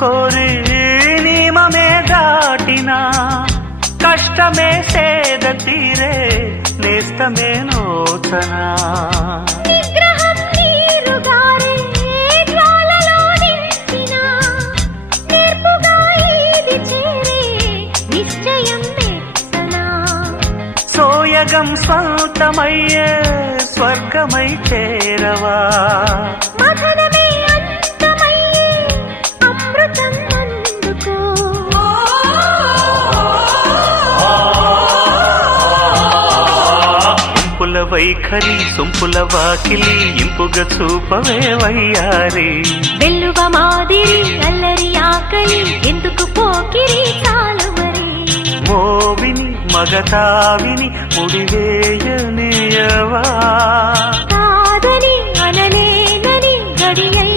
కోరి నియమమే దాటినా కష్టమే సేద తీరే నేస్తమే నోచనా సోయగం స్వంతమయ్యే స్వర్గమై చేరవా ఇంపుల వైఖరి సొంపుల వాకిలి ఇంపుగా చూపవే వయ్యారి వెల్లువ మాదిరి అల్లరి ఆకలి ఎందుకు పోకిరి చాలు మరి మోవిని మగతావిని ముడివేయనియవా కాదని అనలేనని గడియై